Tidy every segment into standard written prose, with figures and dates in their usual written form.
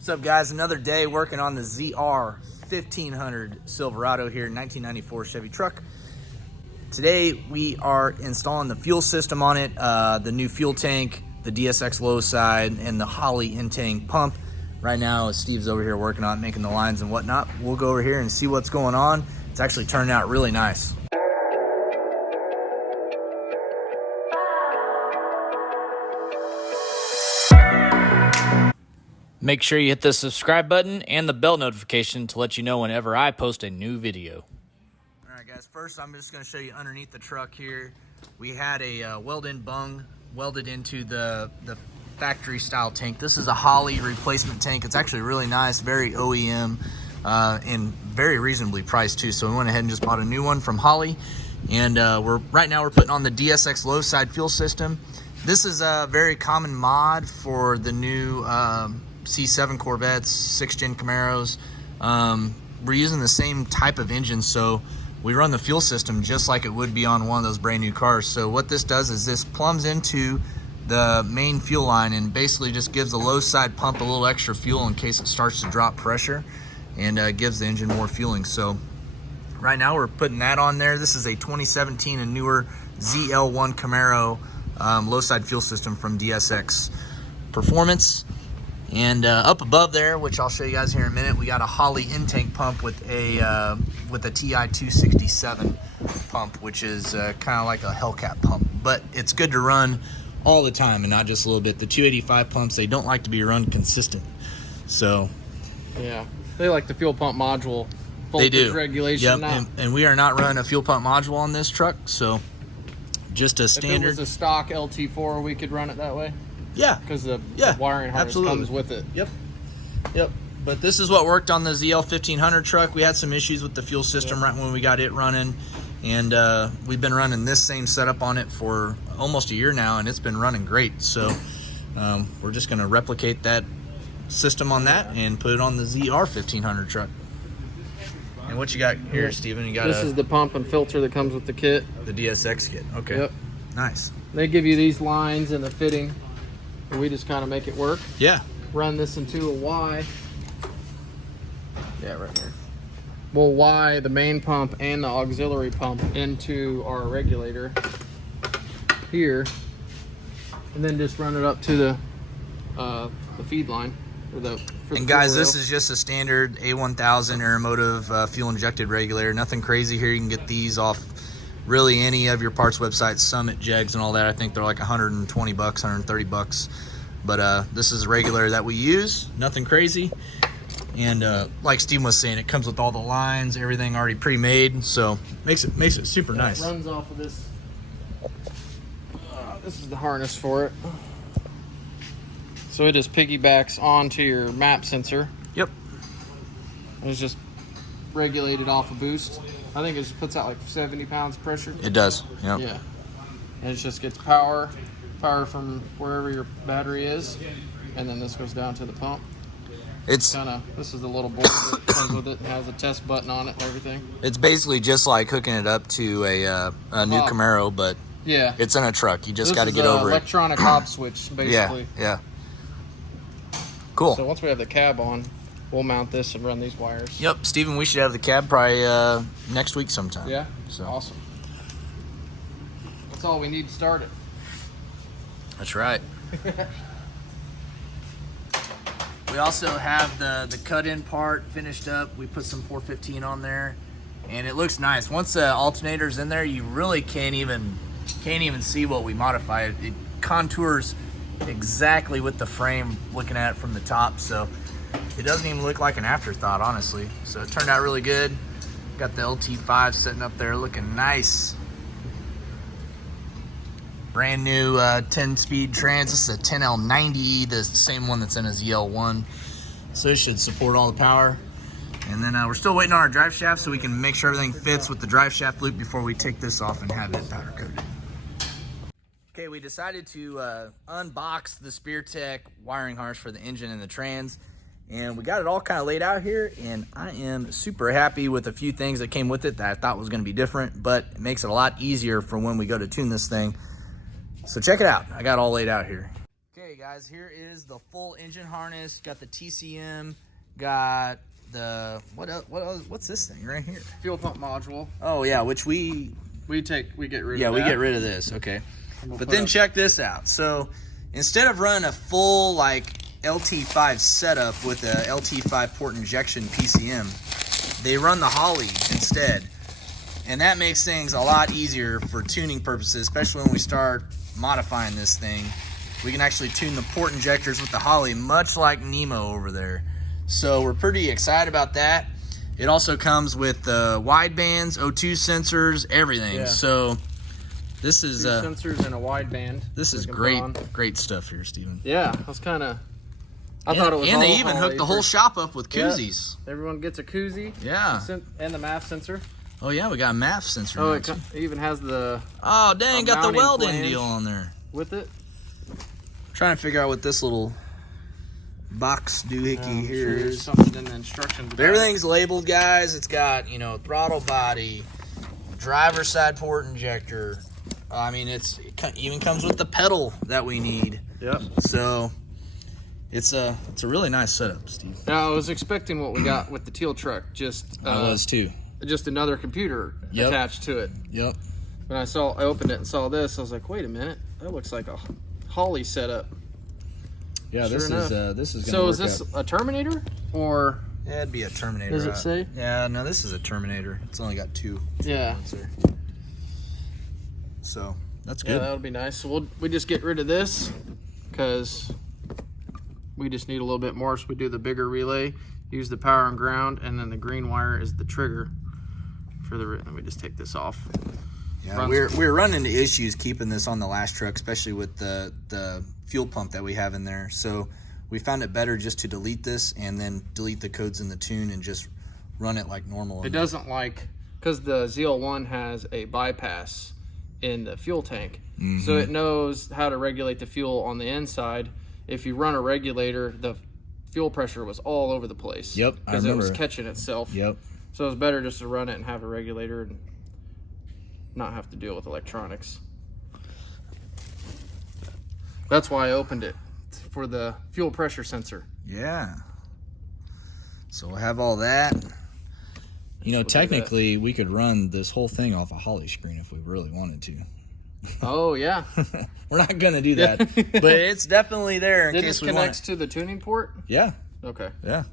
What's up, guys? Another day working on the ZR 1500 Silverado here, 1994 Chevy truck. Today we are installing the fuel system on it, the new fuel tank, the DSX low side, and the Holley in-tank pump. Right now, Steve's over here working on it, making the lines and whatnot. We'll go over here and see what's going on. It's actually turning out really nice. Make sure you hit the subscribe button and the bell notification to let you know whenever I post a new video. All right, guys, first I'm just going to show you underneath the truck here. We had a weld-in bung welded into the factory style tank. This is a Holley replacement tank. It's actually really nice, very OEM, and very reasonably priced too. So we went ahead and just bought a new one from Holley. And right now we're putting on the DSX low side fuel system. This is a very common mod for the new C7 Corvettes, 6th gen Camaros. We're using the same type of engine, so we run the fuel system just like it would be on one of those brand new cars. So what this does is this plumbs into the main fuel line and basically just gives the low side pump a little extra fuel in case it starts to drop pressure, and gives the engine more fueling. So right now we're putting that on there. This is a 2017 and newer ZL1 Camaro low side fuel system from DSX Performance. And up above there, which I'll show you guys here in a minute, we got a Holley in-tank pump with a TI 267 pump, which is kind of like a Hellcat pump, but it's good to run all the time and not just a little bit. The 285 pumps, they don't like to be run consistent. So yeah, they like the fuel pump module voltage they do. Regulation. Yep, and we are not running a fuel pump module on this truck, so just a standard. If it was a stock LT4, we could run it that way. Yeah, because the wiring harness comes with it. Yep. But this is what worked on the ZL 1500 truck. We had some issues with the fuel system right when we got it running, and we've been running this same setup on it for almost a year now, and it's been running great. So we're just going to replicate that system on that and put it on the ZR 1500 truck. And what you got here, Steven? You got this is the pump and filter that comes with the kit. The DSX kit. Okay. Yep. Nice. They give you these lines and the fitting. We just kind of make it work. Yeah. Run this into a Y. Yeah, right here. We'll Y the main pump and the auxiliary pump into our regulator here, and then just run it up to the feed line. And guys, this is just a standard A1000 Aeromotive fuel injected regulator. Nothing crazy here. You can get these off really any of your parts websites, Summit, Jegs, and all that. I think they're like 120 bucks, 130 bucks. But this is a regulator that we use. Nothing crazy. And like Steve was saying, it comes with all the lines, everything already pre-made, so makes it super nice. It runs off of this. This is the harness for it. So it just piggybacks onto your map sensor. Yep. It's just regulated off a boost. I think it just puts out like 70 pounds of pressure. It does. Yep. Yeah. And it just gets power from wherever your battery is, and then this goes down to the pump. It's kind of, this is the little board that comes with it and has a test button on it and everything. It's basically just like hooking it up to a new Camaro, but yeah, it's in a truck. You just got to get over it. Electronic hop switch, basically. Yeah. Cool. So once we have the cab on, we'll mount this and run these wires. Yep, Steven, we should have the cab probably next week sometime. Yeah, so awesome. That's all we need to start it. That's right. We also have the cut-in part finished up. We put some 415 on there, and it looks nice. Once the alternator's in there, you really can't even see what we modified. It contours exactly with the frame looking at it from the top, so it doesn't even look like an afterthought, honestly. So it turned out really good. Got the LT5 sitting up there looking nice. Brand new 10-speed trans. This is a 10L90, the same one that's in a ZL1. So it should support all the power. And then we're still waiting on our drive shaft so we can make sure everything fits with the drive shaft loop before we take this off and have it powder coated. Okay, we decided to unbox the SpearTech wiring harness for the engine and the trans. And we got it all kind of laid out here, and I am super happy with a few things that came with it that I thought was going to be different, but it makes it a lot easier for when we go to tune this thing. So check it out. I got it all laid out here. Okay, guys, here is the full engine harness. Got the TCM, got the what's this thing right here? Fuel pump module. Oh yeah, which we get rid of that. Yeah, we get rid of this. Okay. But then check this out. So instead of running a full like LT5 setup with a LT5 port injection PCM, they run the Holley instead. And that makes things a lot easier for tuning purposes, especially when we start modifying this thing. We can actually tune the port injectors with the Holley, much like Nemo over there. So we're pretty excited about that. It also comes with wide bands, O2 sensors, everything. Yeah. So this is sensors and a wide band. This is great stuff here, Steven. Yeah, I was kind of. I thought it was. And they even hooked the whole shop up with koozies. Yeah, everyone gets a koozie. Yeah. And the MAF sensor. Oh yeah, we got a MAF sensor. Oh, it even has the. Oh dang, got the welding deal on there. With it. Trying to figure out what this little box doohickey here is. Something in the instructions. But everything's labeled, guys. It's got, you know, throttle body, driver side port injector. I mean, it even comes with the pedal that we need. Yep. So it's a really nice setup, Steve. Now I was expecting what we got with the teal truck. I was too. Just another computer attached to it. Yep. When I opened it and saw this, I was like, wait a minute, that looks like a Holley setup. Yeah, this is gonna So is this a Terminator or? Yeah, it'd be a Terminator. Does it say? Yeah, no, this is a Terminator. It's only got 2. Yeah. So that's good. Yeah, that would be nice. So we just get rid of this because we just need a little bit more. So we do the bigger relay, use the power and ground, and then the green wire is the trigger for the. And we just take this off. Yeah, we're running into issues keeping this on the last truck, especially with the fuel pump that we have in there. So we found it better just to delete this and then delete the codes in the tune and just run it like normal. It doesn't because the ZL1 has a bypass in the fuel tank. Mm-hmm. So it knows how to regulate the fuel on the inside. If you run a regulator, the fuel pressure was all over the place. Yep, because it was catching itself. Yep. So it's better just to run it and have a regulator and not have to deal with electronics. That's why I opened it, for the fuel pressure sensor. Yeah. So we'll have all that. You know, technically, we could run this whole thing off a Holley screen if we really wanted to. Oh, yeah. We're not going to do that, but it's definitely there in case we want. It connects to the tuning port? Yeah. Okay. Yeah.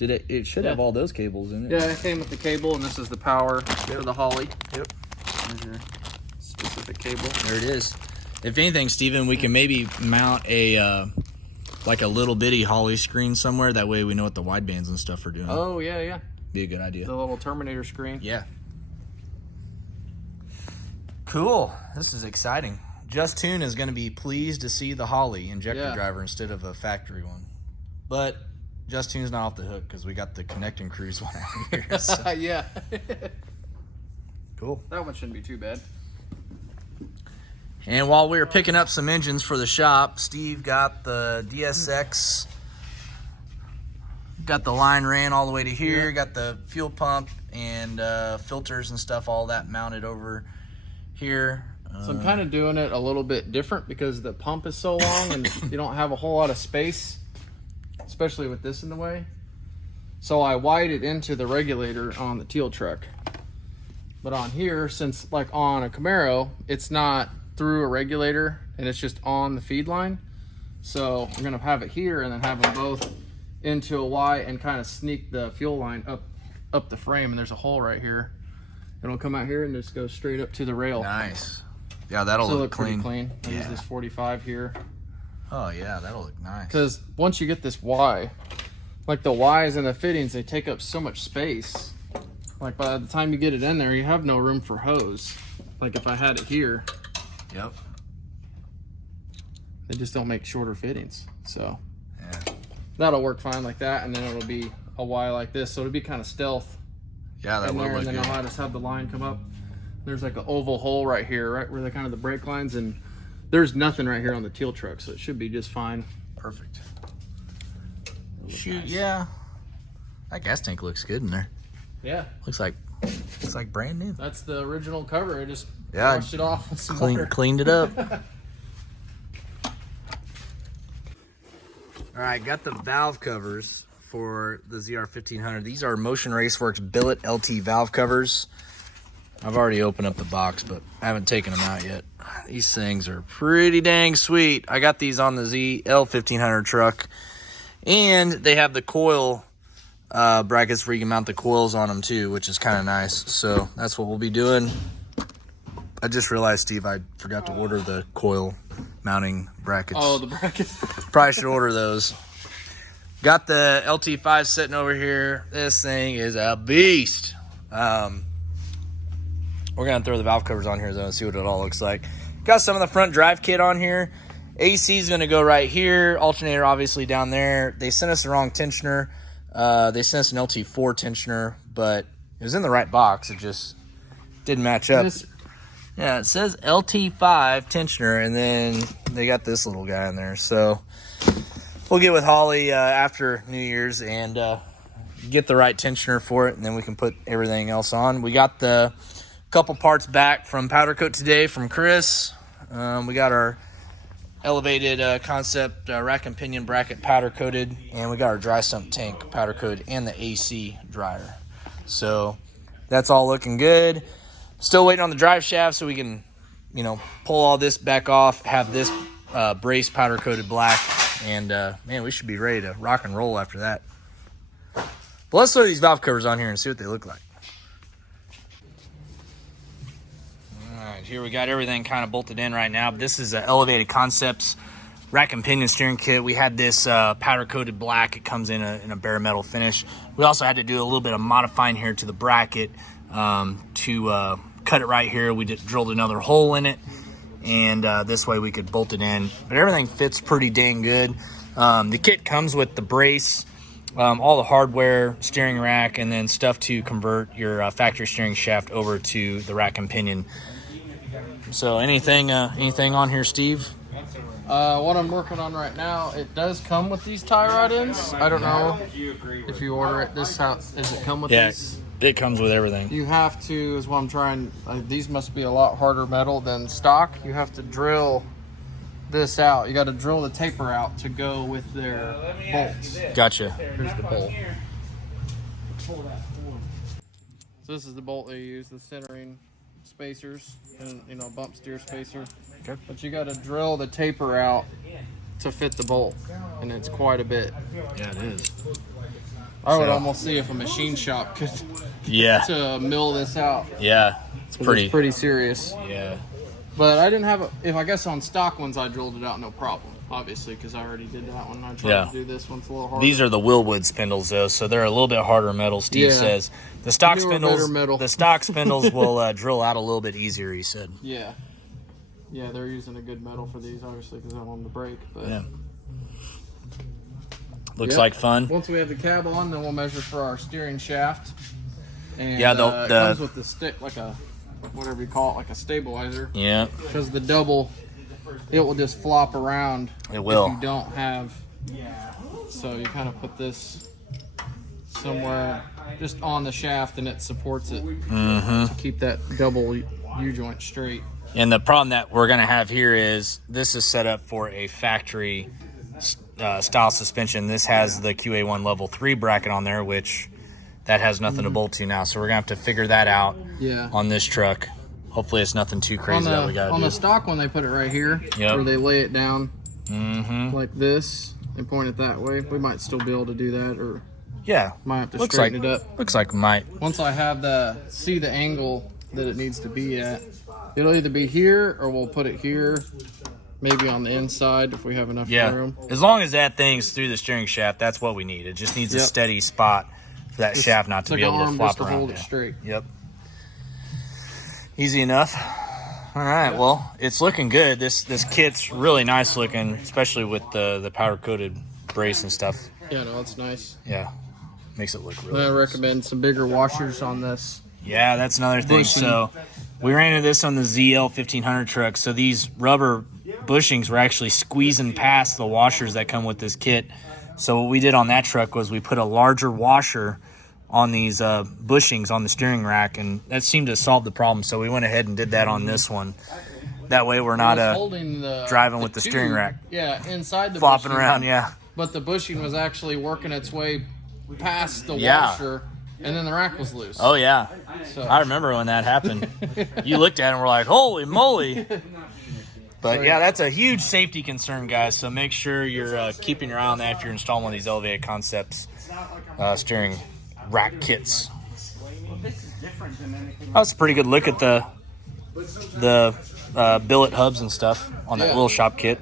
It should have all those cables in it. Yeah, it came with the cable, and this is the power for the Holley. Yep. There's your specific cable. There it is. If anything, Steven, we can maybe mount a like a little bitty Holley screen somewhere. That way we know what the widebands and stuff are doing. Oh, yeah, yeah. Be a good idea. The little Terminator screen. Yeah. Cool. This is exciting. Just Tune is going to be pleased to see the Holley injector driver instead of a factory one. But Just Tune's not off the hook because we got the Connect and Cruise one out here. So. Yeah. Cool. That one shouldn't be too bad. And while we were picking up some engines for the shop, Steve got the DSX, got the line ran all the way to here, got the fuel pump and filters and stuff, all that mounted over here. So I'm kind of doing it a little bit different because the pump is so long and you don't have a whole lot of space, especially with this in the way. So I wired it into the regulator on the teal truck. But on here, since like on a Camaro, it's not through a regulator and it's just on the feed line. So I'm gonna have it here and then have them both into a Y and kind of sneak the fuel line up the frame. And there's a hole right here. It'll come out here and just go straight up to the rail. Nice. Yeah, that'll look clean. Pretty clean. I use this 45 here. Oh yeah, that'll look nice. Because once you get this Y, like the Ys and the fittings, they take up so much space. Like by the time you get it in there, you have no room for hose. Like if I had it here. Yep. They just don't make shorter fittings. So yeah, that'll work fine like that, and then it'll be a Y like this. So it'll be kind of stealth. Yeah, that will look good. And then I'll just have the line come up. There's like an oval hole right here, right where the kind of the brake lines, and there's nothing right here on the teal truck, so it should be just fine. Perfect. Shoot, nice. Yeah. That gas tank looks good in there. Yeah. Looks like brand new. That's the original cover. I just washed it off with some water. Cleaned it up. All right, got the valve covers for the ZR1500. These are Motion Raceworks billet LT valve covers. I've already opened up the box, but I haven't taken them out yet. These things are pretty dang sweet. I got these on the ZL1500 truck, and they have the coil brackets where you can mount the coils on them too, which is kind of nice. So that's what we'll be doing. I just realized, Steve, I forgot to order the coil mounting brackets. Oh, the brackets. Probably should order those. Got the LT5 sitting over here. This thing is a beast. We're gonna throw the valve covers on here though and see what it all looks like. Got some of the front drive kit on here. AC is gonna go right here. Alternator obviously down there. They sent us the wrong tensioner. They sent us an LT4 tensioner, but it was in the right box. It just didn't match up. Yeah, it says LT5 tensioner, and then they got this little guy in there. So we'll get with Holly after New Year's and get the right tensioner for it, and then we can put everything else on. We got the couple parts back from powder coat today from Chris. We got our elevated concept rack and pinion bracket powder coated, and we got our dry sump tank powder coated and the AC dryer. So that's all looking good. Still waiting on the drive shaft so we can, you know, pull all this back off, have this brace powder coated black, and man, we should be ready to rock and roll after that. But let's throw these valve covers on here and see what they look like. Here we got everything kind of bolted in right now. But this is an Elevated Concepts rack and pinion steering kit. We had this powder coated black. It comes in a bare metal finish. We also had to do a little bit of modifying here to the bracket to cut it right here. We just drilled another hole in it, and this way we could bolt it in. But everything fits pretty dang good. The kit comes with the brace, all the hardware, steering rack, and then stuff to convert your factory steering shaft over to the rack and pinion. So anything on here, Steve? What I'm working on right now, it does come with these tie rod ends. I don't know if you order it. Does it come with these? It comes with everything. You have to, is what I'm trying, these must be a lot harder metal than stock. You have to drill this out. You got to drill the taper out to go with their bolts. Gotcha. Here's the bolt. So this is the bolt they use, the centering spacers and, you know, bump steer spacer. Okay. But you got to drill the taper out to fit the bolt, and it's quite a bit. Yeah, it is. I would almost see if a machine shop could to mill this out. Yeah, it's pretty serious. Yeah. But I didn't have I guess on stock ones I drilled it out no problem, obviously, because I already did that one. I tried to do this one. It's a little harder. These are the Willwood spindles though, so they're a little bit harder metal. Steve says the stock spindles will drill out a little bit easier. He said. Yeah. Yeah, they're using a good metal for these, obviously, because I don't want them to break. But yeah. Looks like fun. Once we have the cab on, then we'll measure for our steering shaft. And it comes with the stick, like a, whatever you call it, like a stabilizer. Yeah. Because the double, it will just flop around. It will. If you don't have, so you kind of put this somewhere just on the shaft, and it supports it to keep that double U-joint straight. And the problem that we're going to have here is this is set up for a factory style suspension. This has the QA1 level 3 bracket on there, which that has nothing to bolt to now. So we're going to have to figure that out on this truck. Hopefully it's nothing too crazy that we got to do. On the stock one, they put it right here, where they lay it down like this and point it that way. We might still be able to do that, or might have to straighten it up. Looks like we might. Once I have see the angle that it needs to be at, it'll either be here or we'll put it here. Maybe on the inside if we have enough room. As long as that thing's through the steering shaft, that's what we need. It just needs a steady spot for that shaft not to be able to flop around. To hold it straight. Yep. Easy enough. All right, well, it's looking good. This kit's really nice looking, especially with the powder coated brace and stuff. Yeah, no, it's nice. Yeah, makes it look really nice. I recommend some bigger washers on this. Yeah, that's another thing. So we ran into this on the ZL 1500 truck. So these rubber bushings were actually squeezing past the washers that come with this kit. So what we did on that truck was we put a larger washer on these bushings on the steering rack, and that seemed to solve the problem. So we went ahead and did that on this one. That way we're not driving with the steering rack. Yeah, inside the flopping bushing, around. Yeah. but the bushing was actually working its way past the Yeah. washer, and then the rack was loose. Oh yeah, So. I remember when that happened. You looked at it and were like, "Holy moly!" But yeah, that's a huge safety concern, guys. So make sure you're keeping your eye on that if you're installing one of these Elevated Concepts steering rack kits. That's a pretty good look at the billet hubs and stuff on that little shop kit.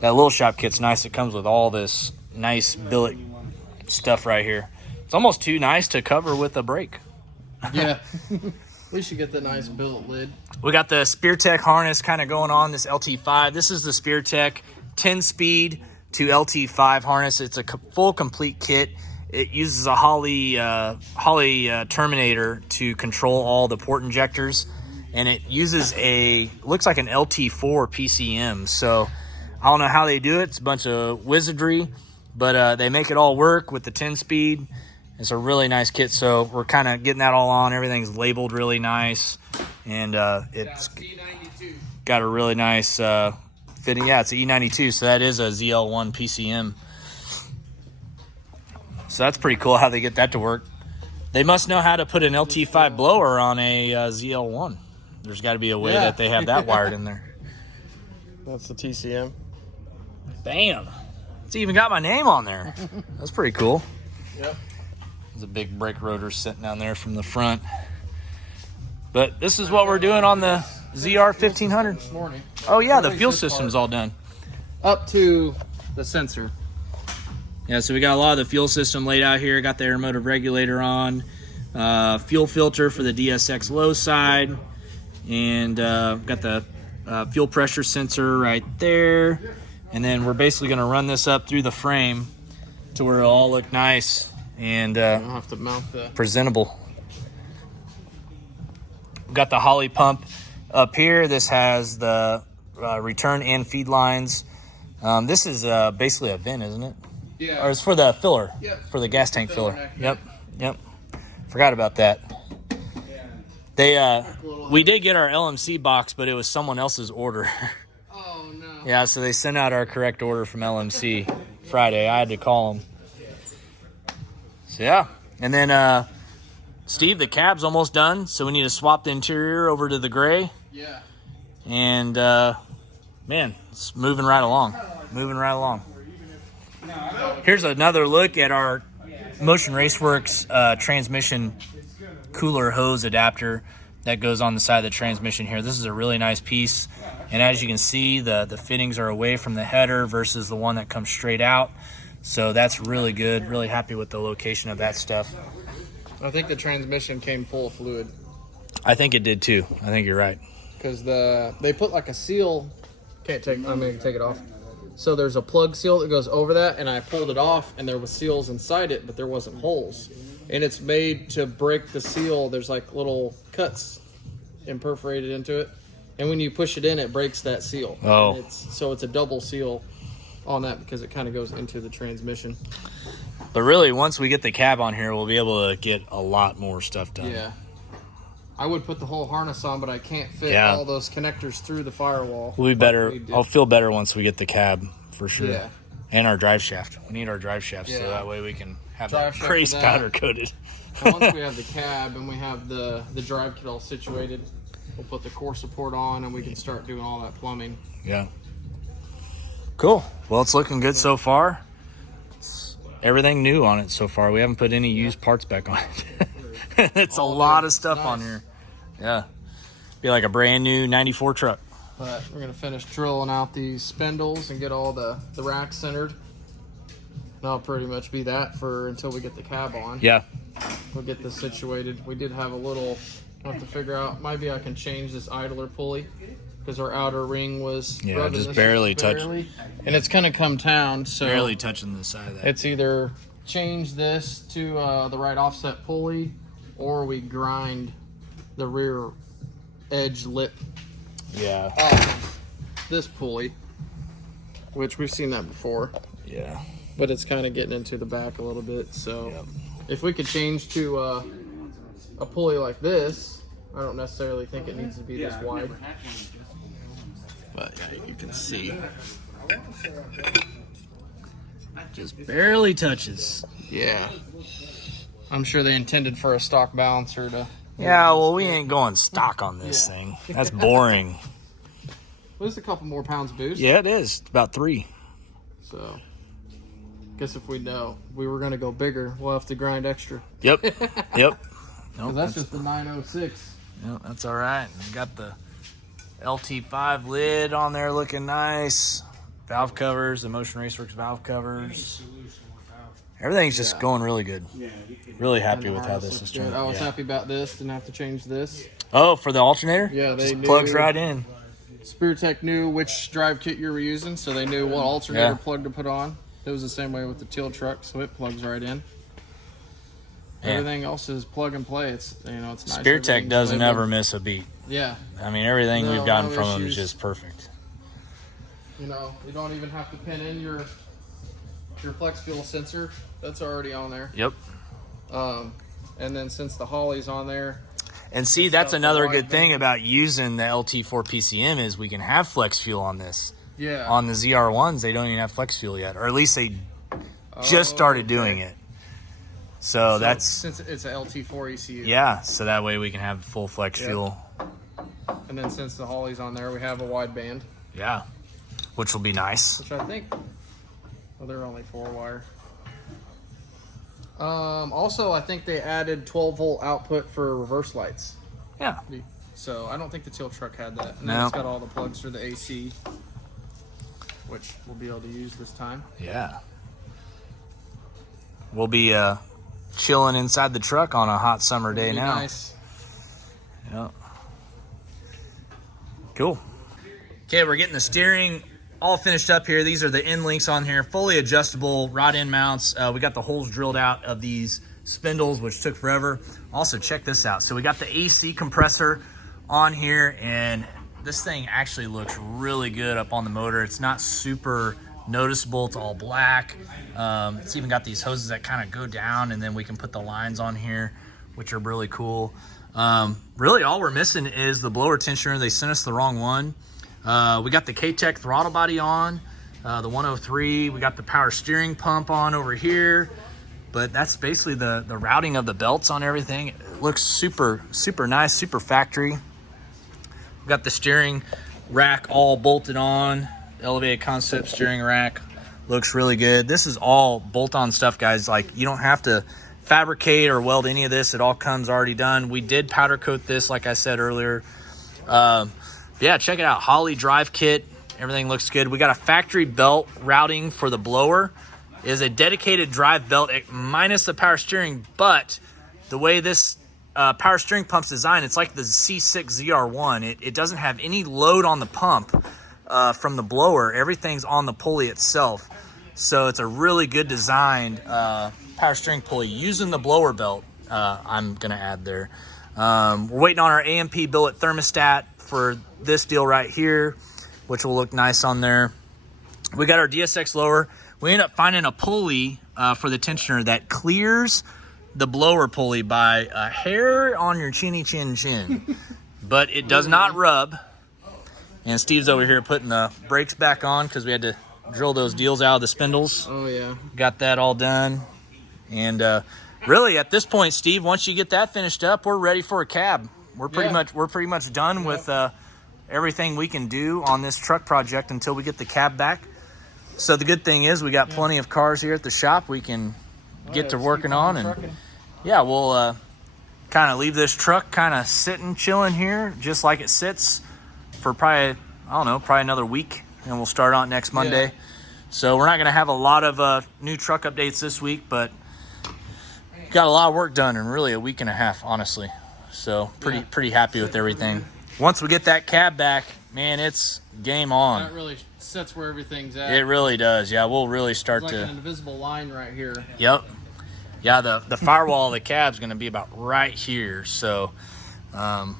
That little shop kit's nice. It comes with all this nice billet stuff right here. It's almost too nice to cover with a brake. Yeah. We should get the nice billet lid. We got the SpearTech harness kind of going on, this LT5. This is the SpearTech 10-speed to LT5 harness. It's a full complete kit. It uses a Holley Terminator to control all the port injectors. And it uses looks like an LT4 PCM. So I don't know how they do it. It's a bunch of wizardry, but they make it all work with the 10-speed. It's a really nice kit, so we're kind of getting that all on. Everything's labeled really nice, and it's got a really nice fitting. Yeah, it's an E92, so that is a ZL1 PCM. So that's pretty cool how they get that to work. They must know how to put an LT5 blower on a ZL1. There's got to be a way that they have that wired in there. That's the TCM. Bam! It's even got my name on there. That's pretty cool. Yep. There's a big brake rotor sitting down there from the front. But this is what we're doing on the ZR 1500. This morning. Oh yeah, the fuel system's all done. Up to the sensor. Yeah, so we got a lot of the fuel system laid out here. Got the air motive regulator on. Fuel filter for the DSX low side. And got the fuel pressure sensor right there. And then we're basically going to run this up through the frame to where it'll all look nice and I'll have to mount the presentable. We've got the Holley pump up here. This has the return and feed lines. This is basically a vent, isn't it? Yeah. Or it's for the filler. Yep. For the gas tank filler. Neck. Yep. Forgot about that. We did get our LMC box, but it was someone else's order. Oh no. Yeah, so they sent out our correct order from LMC Friday. I had to call them. So yeah, and then Steve, the cab's almost done, so we need to swap the interior over to the gray. Yeah. And man, it's moving right along. Here's another look at our Motion Raceworks transmission cooler hose adapter that goes on the side of the transmission here. This is a really nice piece, and as you can see, the fittings are away from the header versus the one that comes straight out. So that's really good. Really happy with the location of that stuff. I think the transmission came full of fluid. I think it did too. I think you're right. Because they put like a seal. I'm gonna take it off. So there's a plug seal that goes over that, and I pulled it off, and there was seals inside it, but there wasn't holes. And it's made to break the seal. There's like little cuts perforated into it, and when you push it in, it breaks that seal. Oh. So it's a double seal on that because it kind of goes into the transmission. But really, once we get the cab on here, we'll be able to get a lot more stuff done. Yeah. I would put the whole harness on, but I can't fit all those connectors through the firewall. We'll be better. I'll feel better once we get the cab, for sure. Yeah. And our drive shaft. We need our drive shaft so that way we can have Drive that shaft grace for that. powder coated. And once we have the cab and we have the drive kit all situated, we'll put the core support on and we can start doing all that plumbing. Yeah. Cool. Well, it's looking good so far. It's everything new on it so far. We haven't put any used parts back on it. It's all a lot new. of stuff Nice. on here. Yeah. Be like a brand new 94 truck. But we're gonna finish drilling out these spindles and get all the racks centered. That'll pretty much be that for until we get the cab on. Yeah. We'll get this situated. We did have a little, I'll have to figure out, maybe I can change this idler pulley because our outer ring was rubbing just this barely touched. and it's gonna come down, so Barely touching the side of that. it's either change this to the right offset pulley or we grind the rear edge lip Yeah. off this pulley, which we've seen that before, Yeah. but it's kind of getting into the back a little bit. So Yep. if we could change to a pulley like this, I don't necessarily think it needs to be this wide, but yeah, you can see Just barely touches. Yeah. I'm sure they intended for a stock balancer to... Yeah, well, we ain't going stock on this thing. That's boring. Well, it's a couple more pounds boost. Yeah, it is. It's about 3. So, guess if we know we were going to go bigger, we'll have to grind extra. Yep. Yep. Nope, that's just the 906. Yep, that's all right. We got the LT5 lid on there looking nice. Valve covers, the Motion Raceworks valve covers. Everything's just going really good. Really happy with how this is turning. I was happy about this. Didn't have to change this. Oh, for the alternator? Yeah, they just plugs right in. SpearTech knew which drive kit you were using, so they knew what alternator plug to put on. It was the same way with the Teal truck, so it plugs right in. Everything else is plug and play. It's it's nice. SpearTech doesn't ever miss a beat. Yeah. I mean, everything we've gotten from them is just perfect. You don't even have to pin in your flex fuel sensor. That's already on there. Yep. And then since the Holley's on there. And see, that's another good thing about using the LT4 PCM is we can have flex fuel on this. Yeah. On the ZR1s, they don't even have flex fuel yet, or at least they just started doing it. So that's since it's a LT4 ECU. Yeah, so that way we can have full flex fuel. And then since the Holley's on there, we have a wide band. Yeah, which will be nice. Which I think, they're only 4-wire. Also, I think they added 12-volt output for reverse lights. Yeah. So I don't think the Teal truck had that. And no. then it's got all the plugs for the AC, which we'll be able to use this time. Yeah. We'll be chilling inside the truck on a hot summer day now. Nice. Yep. Cool. Okay, we're getting the steering all finished up here. These are the end links on here, fully adjustable rod end mounts. We got the holes drilled out of these spindles, which took forever. Also, check this out. So we got the AC compressor on here, and this thing actually looks really good up on the motor. It's not super noticeable. It's all black. It's even got these hoses that kind of go down, and then we can put the lines on here, which are really cool. Really all we're missing is the blower tensioner. They sent us the wrong one. We got the K-Tech throttle body on, the 103. We got the power steering pump on over here, but that's basically the routing of the belts on everything. It looks super, super nice, super factory. We got the steering rack all bolted on, elevated concept steering rack. Looks really good. This is all bolt-on stuff, guys. Like, you don't have to fabricate or weld any of this. It all comes already done. We did powder coat this, like I said earlier. Yeah, check it out. Holley drive kit. Everything looks good. We got a factory belt routing for the blower. It is a dedicated drive belt minus the power steering, but the way this power steering pump's designed, it's like the C6 ZR1. It doesn't have any load on the pump from the blower. Everything's on the pulley itself. So it's a really good designed power steering pulley using the blower belt. I'm going to add there. We're waiting on our AMP billet thermostat for this deal right here, which will look nice on there. We got our DSX lower. We ended up finding a pulley for the tensioner that clears the blower pulley by a hair on your chinny chin, but it does not rub. And Steve's over here putting the brakes back on because we had to drill those deals out of the spindles. Oh yeah. Got that all done. And really at this point, Steve, once you get that finished up, we're ready for a cab. We're pretty much done with everything we can do on this truck project until we get the cab back. So the good thing is we got plenty of cars here at the shop we can get to working on, and yeah, we'll kind of leave this truck kind of sitting, chilling here, just like it sits for probably, I don't know, probably another week, and we'll start on next Monday. Yeah. So we're not going to have a lot of new truck updates this week, but got a lot of work done in really a week and a half, honestly. So pretty happy with everything. Once we get that cab back, man, it's game on. That really sets where everything's at. It really does. Yeah, we'll really start it's like an invisible line right here. Yep. Yeah, the firewall of the cab's going to be about right here. So the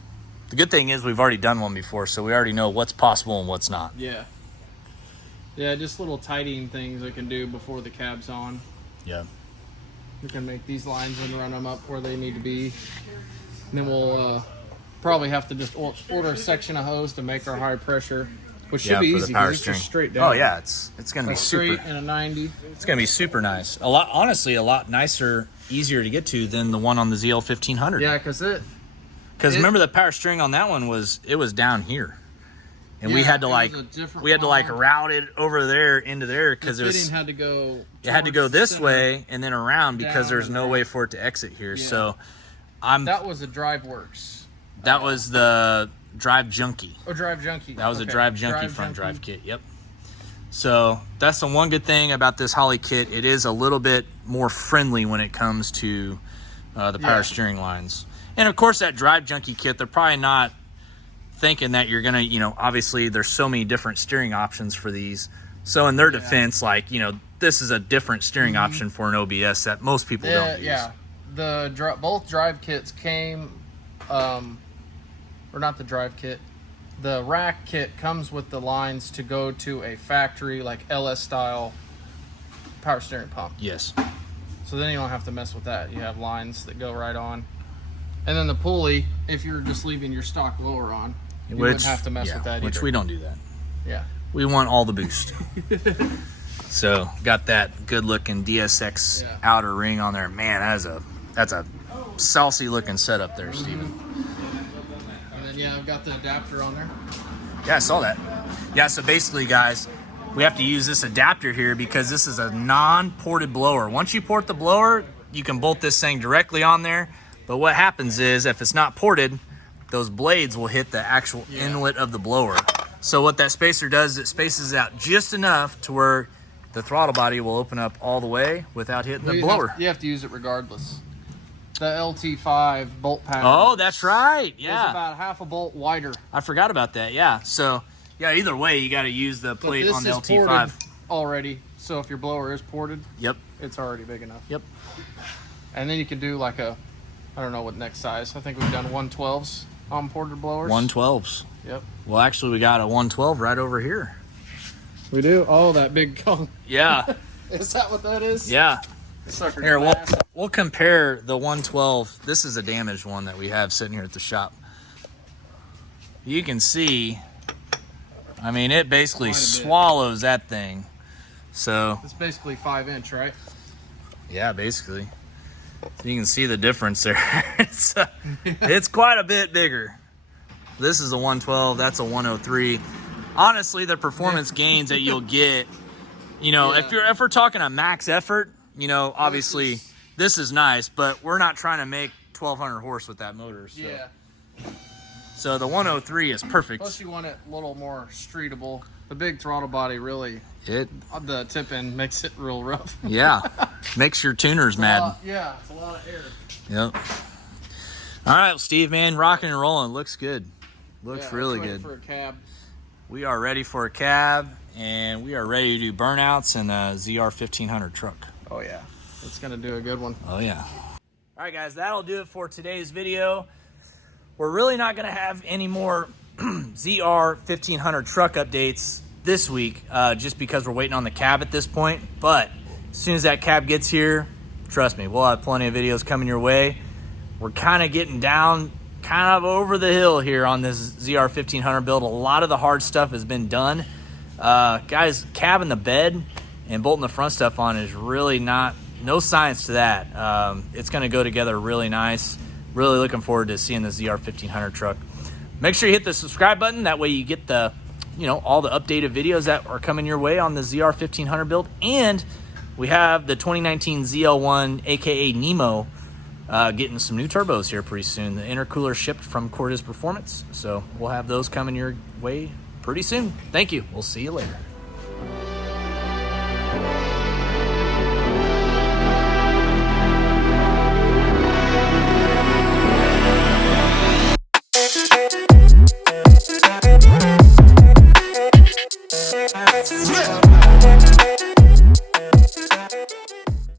good thing is we've already done one before, so we already know what's possible and what's not. Yeah. Yeah, just little tidying things I can do before the cab's on. Yeah. We can make these lines and run them up where they need to be. And then we'll probably have to just order a section of hose to make our high pressure Which should be for easy the power because it's steering. just straight down. Oh yeah, it's gonna be straight super. and a 90. It's gonna be super nice. Honestly, a lot nicer, easier to get to than the one on the ZL 1500. Yeah, because remember the power steering on that one was down here, and we had to like route it over there into there because it had to go. It had to go this way and then around because there's no way for it to exit here. Yeah. So that was a DriveWorks. That was the Drive Junkie. Oh, Drive Junkie. That was a Drive Junkie front drive kit. Yep. So that's the one good thing about this Holley kit. It is a little bit more friendly when it comes to the power steering lines. And of course, that Drive Junkie kit, they're probably not thinking that you're gonna, obviously there's so many different steering options for these. So in their defense, like, this is a different steering option for an OBS that most people don't use. Yeah, both drive kits came, or not the drive kit. The rack kit comes with the lines to go to a factory like LS style power steering pump. Yes. So then you don't have to mess with that. You have lines that go right on. And then the pulley, if you're just leaving your stock blower on, you wouldn't have to mess with that either. Which we don't do that. Yeah. We want all the boost. So got that good looking DSX outer ring on there. Man, that's a saucy looking setup there, Steven. And then I've got the adapter on there. Yeah, I saw that. Yeah, so basically guys, we have to use this adapter here because this is a non-ported blower. Once you port the blower, you can bolt this thing directly on there. But what happens is if it's not ported, those blades will hit the actual inlet of the blower. So what that spacer does, it spaces out just enough to where the throttle body will open up all the way without hitting the blower. You have to use it regardless. The LT5 bolt pattern. Oh, that's right. Yeah. It's about half a bolt wider. I forgot about that. Yeah. So, yeah, either way, you got to use the plate on the LT5 already. So if your blower is ported, it's already big enough. Yep. And then you can do like I don't know what next size. I think we've done 112s on ported blowers. 112s. Yep. Well, actually, we got a 112 right over here. We do? Oh, that big cone. Yeah. Is that what that is? Yeah. Here, we'll compare the 112. This is a damaged one that we have sitting here at the shop. You can see, I mean, it basically swallows that thing. So it's basically 5-inch, right? Yeah, basically. So you can see the difference there. It's quite a bit bigger. This is a 112. That's a 103. Honestly, the performance gains that you'll get, if we're talking a max effort, obviously this is nice, but we're not trying to make 1,200 horse with that motor. So. Yeah. So the 103 is perfect. Plus you want it a little more streetable. The big throttle body really, the tip end makes it real rough. Yeah, makes your tuners mad. It's a lot of air. Yep. All right, well, Steve, man, rocking and rolling. Looks good. Looks really good. For a cab. We are ready for a cab, and we are ready to do burnouts in a ZR 1500 truck. Oh, yeah. It's going to do a good one. Oh, yeah. All right, guys, that'll do it for today's video. We're really not going to have any more ZR 1500 truck updates this week just because we're waiting on the cab at this point. But as soon as that cab gets here, trust me, we'll have plenty of videos coming your way. We're kind of getting down kind of over the hill here on this ZR 1500 build. A lot of the hard stuff has been done. Guys, cabbing the bed and bolting the front stuff on is really no science to that. It's going to go together really nice. Really looking forward to seeing the ZR 1500 truck. Make sure you hit the subscribe button. That way you get the, all the updated videos that are coming your way on the ZR 1500 build. And we have the 2019 ZL1, aka Nemo, getting some new turbos here pretty soon. The intercooler shipped from Cordes Performance. So we'll have those coming your way pretty soon. Thank you. We'll see you later.